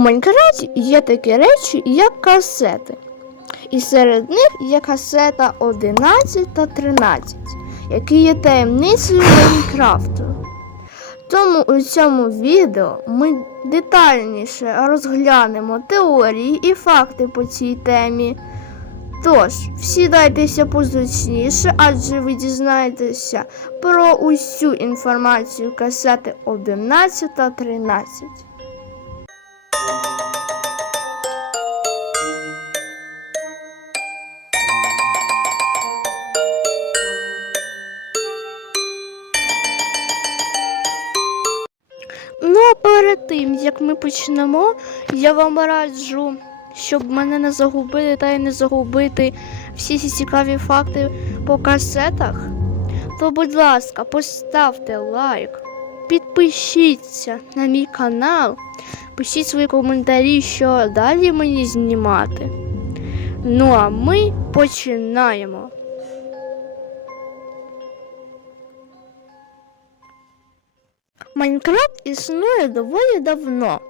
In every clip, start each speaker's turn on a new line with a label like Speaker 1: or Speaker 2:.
Speaker 1: Майнкрафті є такі речі, як касети. І серед них є касета 11 та 13, які є таємницею Майнкрафту. Тому у цьому відео ми детальніше розглянемо теорії і факти по цій темі. Тож, всідайтеся позручніше, адже ви дізнаєтеся про усю інформацію касети 11 та 13. Ну, а перед тим, як ми почнемо, я вам раджу, щоб мене не загубити та й не загубити всі ці цікаві факти по касетах, то, будь ласка, поставте лайк, підпишіться на мій канал, пишіть свої коментарі, що далі мені знімати. Ну а ми починаємо. Майнкрафт існує доволі давно.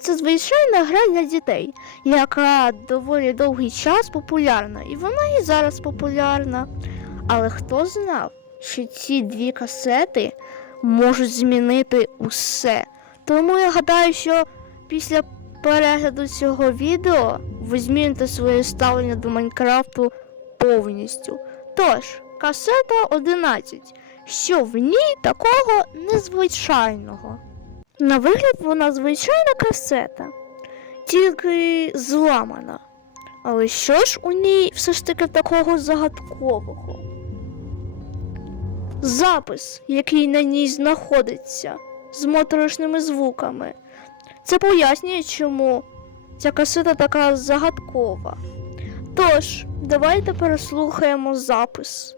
Speaker 1: Це звичайна гра для дітей, яка доволі довгий час популярна, і вона і зараз популярна. Але хто знав, що ці дві касети можуть змінити усе. Тому я гадаю, що після перегляду цього відео ви зміните своє ставлення до Майнкрафту повністю. Тож, касета 11 що в ній такого незвичайного. На вигляд вона звичайна касета, тільки зламана. Але що ж у ній все ж таки такого загадкового? Запис, який на ній знаходиться з моторошними звуками. Це пояснює, чому ця касета така загадкова. Тож, давайте переслухаємо запис.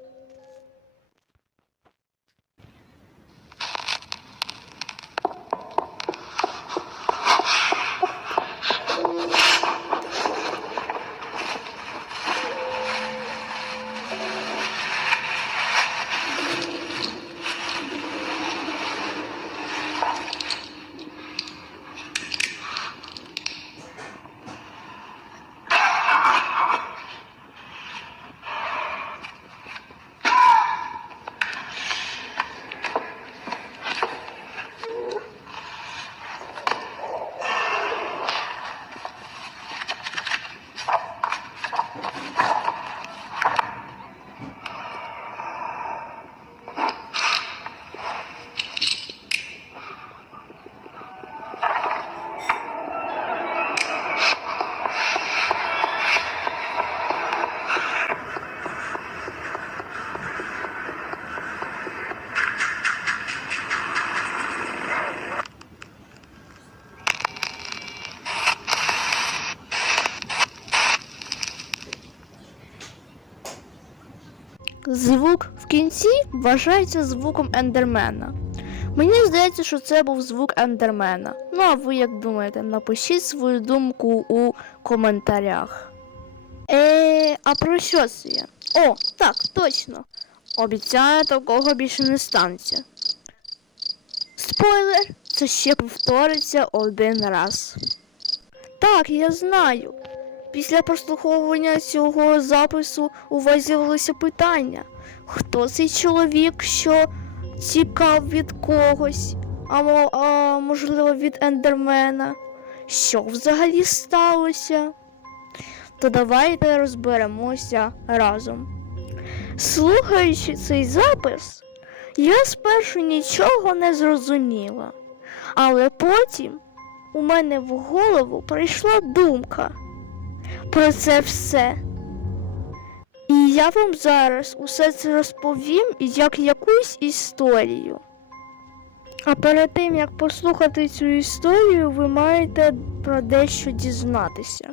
Speaker 1: Звук в кінці вважається звуком ендермена. Мені здається, що це був звук ендермена. Ну а ви як думаєте, напишіть свою думку у коментарях. Е, а про що це я? О, так, точно. Обіцяю, такого більше не станеться. Спойлер, це ще повториться один раз. Так, я знаю. Після прослуховування цього запису у вас з'явилося питання, хто цей чоловік, що тікав від когось, а, можливо від ендермена? Що взагалі сталося? То давайте розберемося разом. Слухаючи цей запис, я спершу нічого не зрозуміла, але потім у мене в голову прийшла думка про це все. І я вам зараз усе це розповім як якусь історію. А перед тим як послухати цю історію, ви маєте про дещо дізнатися.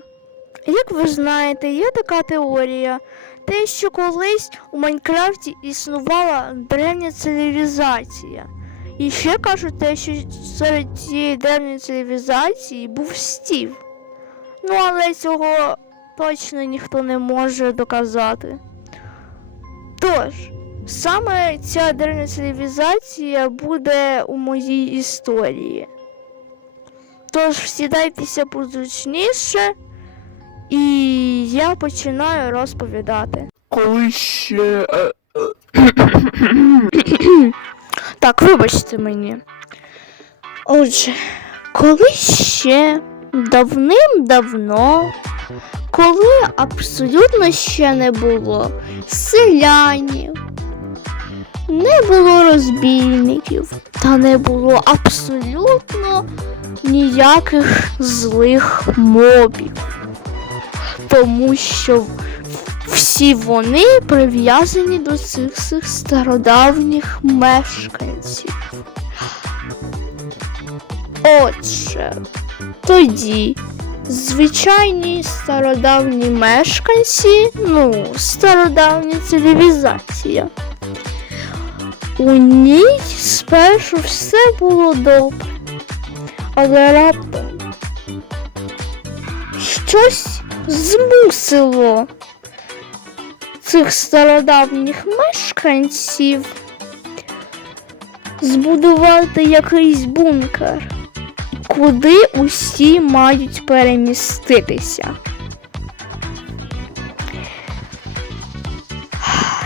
Speaker 1: Як ви знаєте, є така теорія, те, що колись у Майнкрафті існувала древня цивілізація. І ще кажуть те, що серед цієї древньої цивілізації був стів. Ну, але цього точно ніхто не може доказати. Тож, саме ця древня буде у моїй історії. Тож сідайтеся позручніше, і я починаю розповідати.
Speaker 2: Коли ще. е,
Speaker 1: Так, вибачте мені. Отже, коли ще давним-давно, коли абсолютно ще не було селянів, не було розбійників, та не було абсолютно ніяких злих мобів. Тому що всі вони прив'язані до цих цих стародавніх мешканців. Отже, тоді звичайні стародавні мешканці, ну, стародавня цивілізація. У ній спершу все було добре, але раптом щось змусило цих стародавніх мешканців збудувати якийсь бункер, куди усі мають переміститися.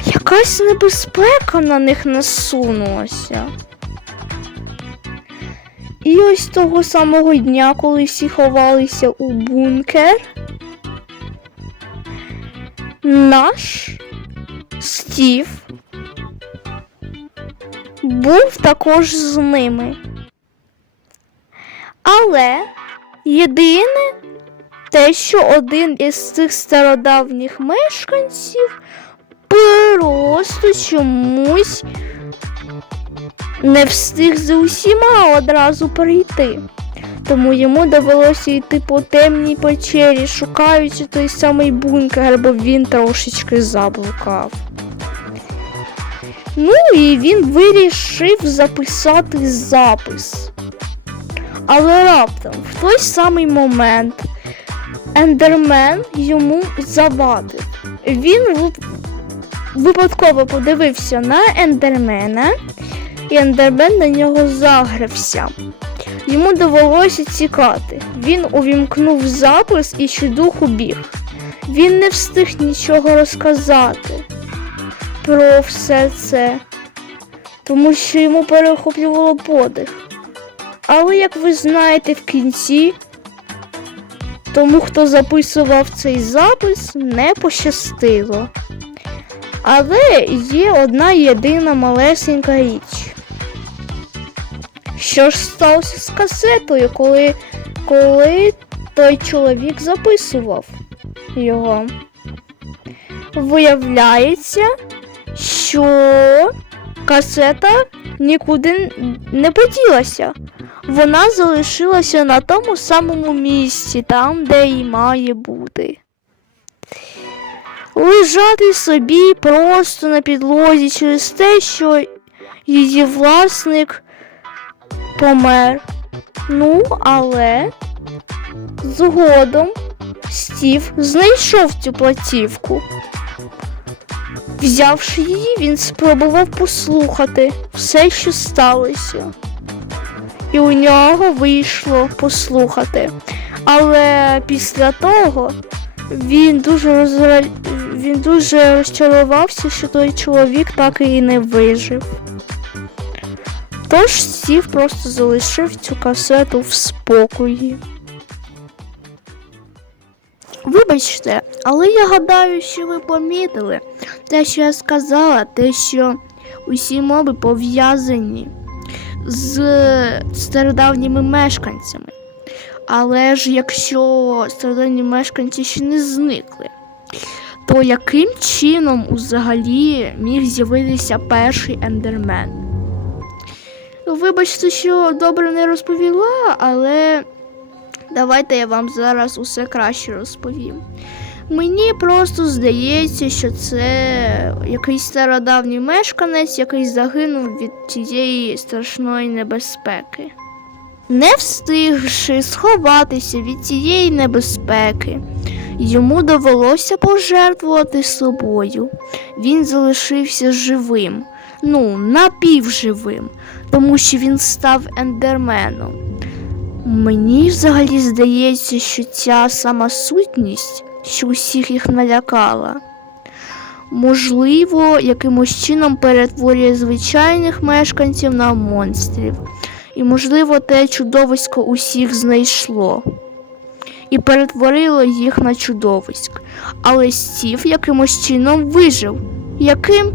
Speaker 1: Якась небезпека на них насунулася. І ось того самого дня, коли всі ховалися у бункер, наш Стів був також з ними. Але єдине те, що один із цих стародавніх мешканців просто чомусь не встиг з усіма одразу прийти. Тому йому довелося йти по темній печері, шукаючи той самий бункер, бо він трошечки заблукав. Ну і він вирішив записати запис. Але раптом, в той самий момент, Ендермен йому завадив. Він випадково подивився на Ендермена, і Ендермен на нього загрився. Йому довелося тікати. Він увімкнув запис і щодуху біг. Він не встиг нічого розказати про все це, тому що йому перехоплювало подих. Але, як ви знаєте, в кінці тому, хто записував цей запис, не пощастило. Але є одна єдина малесенька річ. Що ж сталося з касетою, коли, коли той чоловік записував його? Виявляється, що касета нікуди не поділася. Вона залишилася на тому самому місці, там, де і має бути. Лежати собі просто на підлозі через те, що її власник помер. Ну, але згодом Стів знайшов цю платівку. Взявши її, він спробував послухати все, що сталося. І у нього вийшло послухати. Але після того він дуже розра... він дуже розчарувався, що той чоловік так і не вижив. Тож Стів просто залишив цю касету в спокої. Вибачте, але я гадаю, що ви помітили те, що я сказала, те, що усі моби пов'язані з стародавніми мешканцями. Але ж якщо стародавні мешканці ще не зникли, то яким чином взагалі міг з'явитися перший ендермен? Вибачте, що добре не розповіла, але давайте я вам зараз усе краще розповім. Мені просто здається, що це якийсь стародавній мешканець, який загинув від тієї страшної небезпеки. Не встигши сховатися від цієї небезпеки, Йому довелося пожертвувати собою. Він залишився живим, ну, напівживим, тому що він став ендерменом. Мені взагалі здається, що ця сама сутність, що усіх їх налякала, можливо, якимось чином перетворює звичайних мешканців на монстрів. І, можливо, те чудовисько усіх знайшло і перетворило їх на чудовиськ. Але Стів якимось чином вижив. Яким?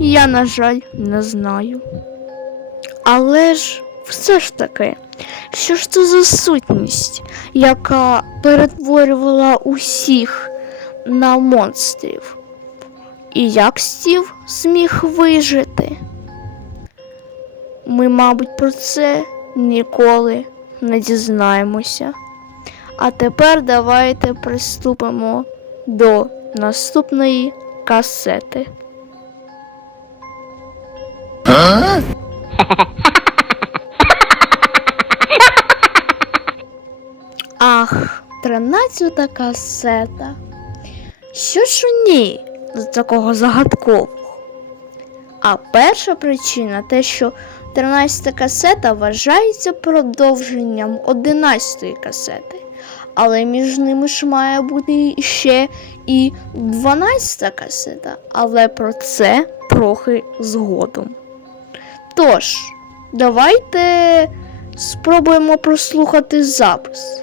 Speaker 1: Я, на жаль, не знаю. Але ж все ж таки, що ж це за сутність, яка перетворювала усіх на монстрів? І як Стів зміг вижити? Ми, мабуть, про це ніколи не дізнаємося. А тепер давайте приступимо до наступної касети. Ах, тринадцята касета. Що ж у ній з такого загадкового? А перша причина те, що 13 касета вважається продовженням 11 касети. Але між ними ж має бути ще і 12 касета, але про це трохи згодом. Тож, давайте спробуємо прослухати запис.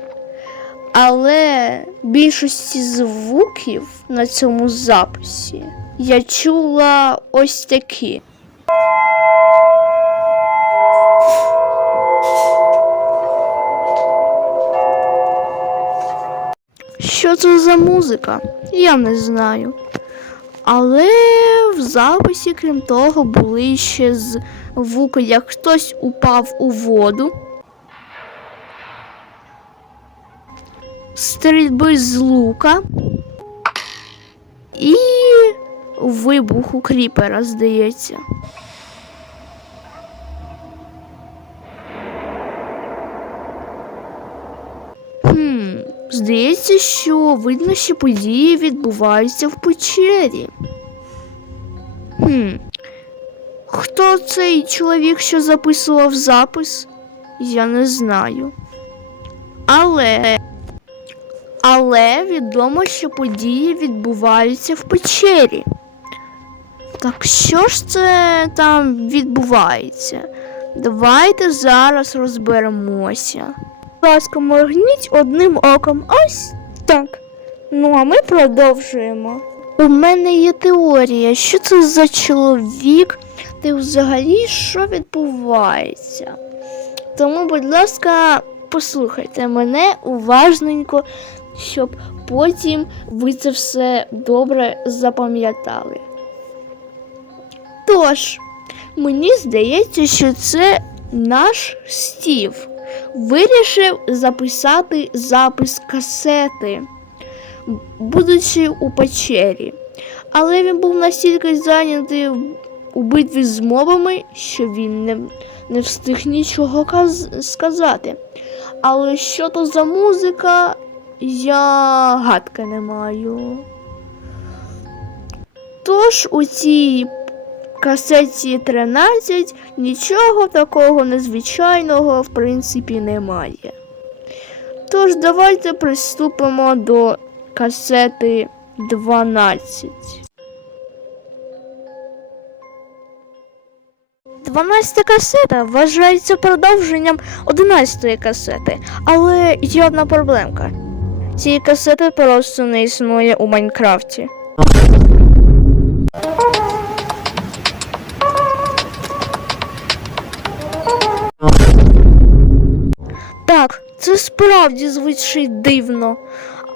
Speaker 1: Але більшості звуків на цьому записі я чула ось такі. Що це за музика? Я не знаю. Але в записі, крім того, були ще звуки, як хтось упав у воду, стрільби з лука і вибуху кріпера, здається. Хм, здається, що видно, що події відбуваються в печері. Хм. Хто цей чоловік, що записував запис? Я не знаю. Але. Але відомо, що події відбуваються в печері. Так що ж це там відбувається? Давайте зараз розберемося. Будь ласка, моргніть одним оком. Ось так. Ну, а ми продовжуємо. У мене є теорія, що це за чоловік, та взагалі що відбувається. Тому, будь ласка, послухайте мене уважненько, щоб потім ви це все добре запам'ятали. Тож, мені здається, що це наш стів вирішив записати запис касети, будучи у печері. Але він був настільки зайнятий у битві з мобами, що він не, не встиг нічого каз- сказати. Але що то за музика, я гадки не маю. Тож у цій касеті 13 нічого такого незвичайного в принципі немає. Тож давайте приступимо до касети 12. 12 касета вважається продовженням 11 касети, але є одна проблемка. Цієї касети просто не існує у Майнкрафті. Так, це справді звучить дивно.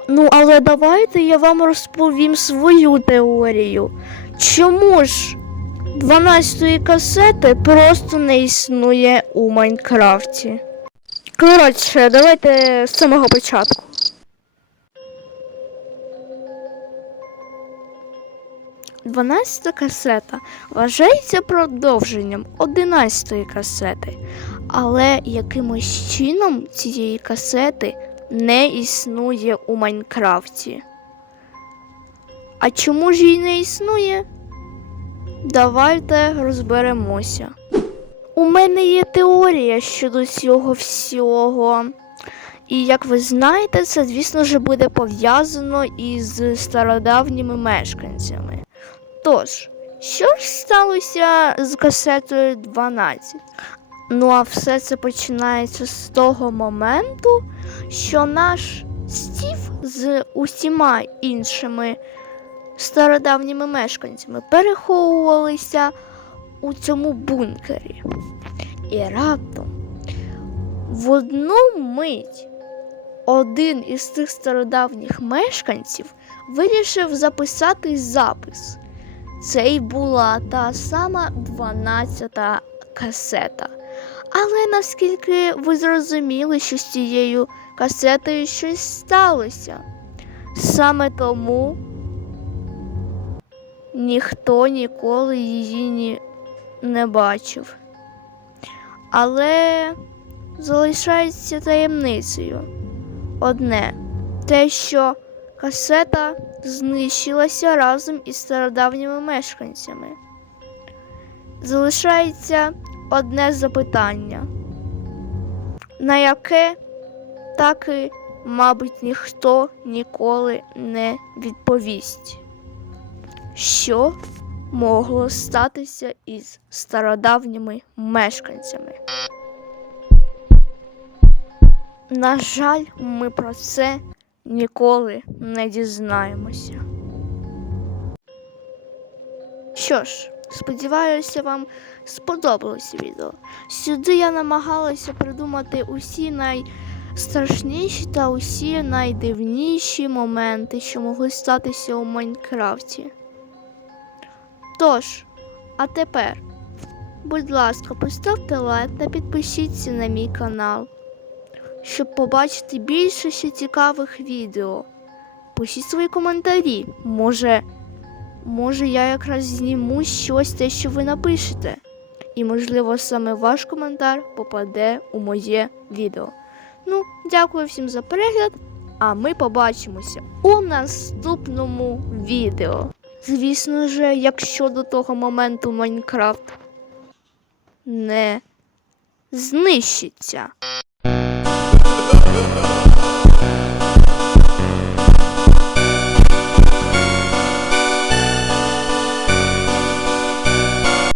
Speaker 1: Ну, але давайте я вам розповім свою теорію. Чому ж 12-ї касети просто не існує у Майнкрафті? Коротше, давайте з самого початку. Дванадцята касета вважається продовженням одинадцятої касети, але якимось чином цієї касети не існує у Майнкрафті. А чому ж її не існує? Давайте розберемося. У мене є теорія щодо цього всього. І як ви знаєте, це, звісно ж, буде пов'язано із стародавніми мешканцями. Тож, що ж сталося з касетою 12? Ну, а все це починається з того моменту, що наш Стів з усіма іншими стародавніми мешканцями переховувалися у цьому бункері. І раптом в одну мить один із тих стародавніх мешканців вирішив записати запис. Це й була та сама 12-та касета. Але наскільки ви зрозуміли, що з цією касетою щось сталося? Саме тому ніхто ніколи її ні, не бачив. Але залишається таємницею одне те, що касета знищилася разом із стародавніми мешканцями. Залишається одне запитання, на яке так і, мабуть, ніхто ніколи не відповість. Що могло статися із стародавніми мешканцями? На жаль, ми про це ніколи не дізнаємося. Що ж, сподіваюся, вам сподобалося відео. Сюди я намагалася придумати усі найстрашніші та усі найдивніші моменти, що могли статися у Майнкрафті. Тож, а тепер, будь ласка, поставте лайк та підпишіться на мій канал, щоб побачити більше ще цікавих відео. Пишіть свої коментарі. Може, може я якраз зніму щось те, що ви напишете. І, можливо, саме ваш коментар попаде у моє відео. Ну, дякую всім за перегляд, а ми побачимося у наступному відео. Звісно ж, якщо до того моменту Майнкрафт не знищиться.